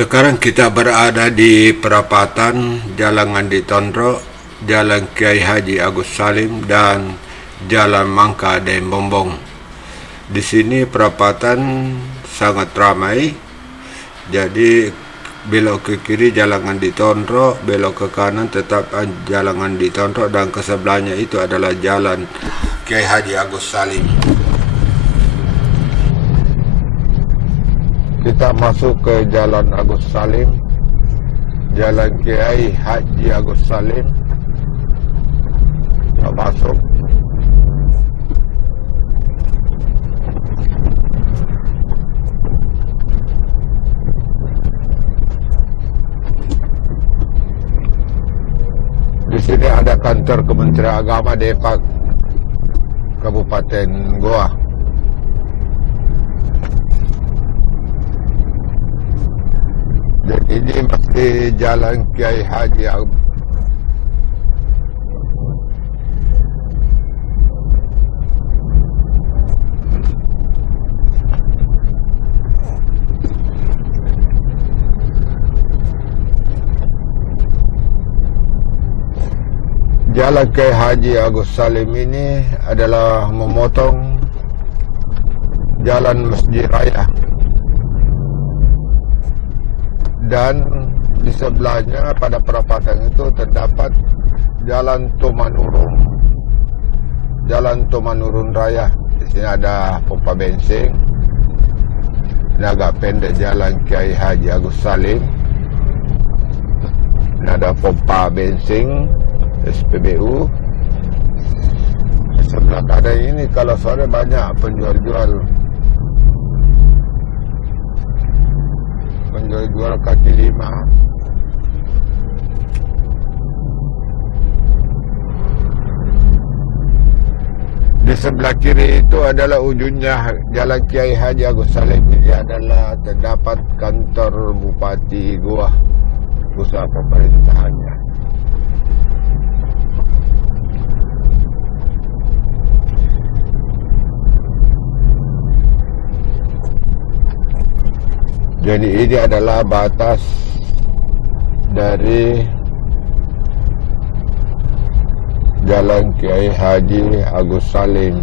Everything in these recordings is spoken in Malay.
Sekarang kita berada di perapatan Jalan Andi Tondro, Jalan Kiai Haji Agus Salim, dan Jalan Mangka dan Bombong. Di sini perapatan sangat ramai. Jadi belok ke kiri Jalan Andi Tondro, belok ke kanan tetap Jalan Andi Tondro, dan ke sebelahnya itu adalah Jalan Kiai Haji Agus Salim. Kita masuk ke Jalan Agus Salim, Jalan Kiai Haji Agus Salim. Kita masuk. Di sini ada kantor Kementerian Agama Depak Kabupaten Goa. Dan ini masih Jalan Kiai Haji Agus. Jalan Kiai Haji Agus Salim ini adalah memotong Jalan Masjid Raya. Dan di sebelahnya pada perapatan itu terdapat Jalan Tumanurun, Jalan Tumanurun Raya. Di sini ada pompa bensin. Ini agak pendek Jalan Kiai Haji Agus Salim. Ini ada pompa bensin SPBU. Di sebelah kanan ini kalau sore banyak penjual-jual kaki lima. Di sebelah kiri itu adalah ujungnya Jalan Kiai Haji Agus Salim. Ini adalah terdapat kantor Bupati Goa, pusat pemerintahannya. Jadi ini adalah batas dari Jalan Kiai Haji Agus Salim.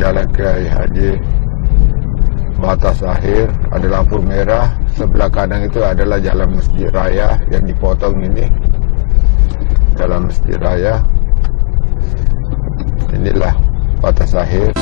Jalan Kiai Haji, batas akhir ada lampu merah. Sebelah kanan itu adalah Jalan Masjid Raya yang dipotong ini. Jalan Masjid Raya. Inilah batas akhir.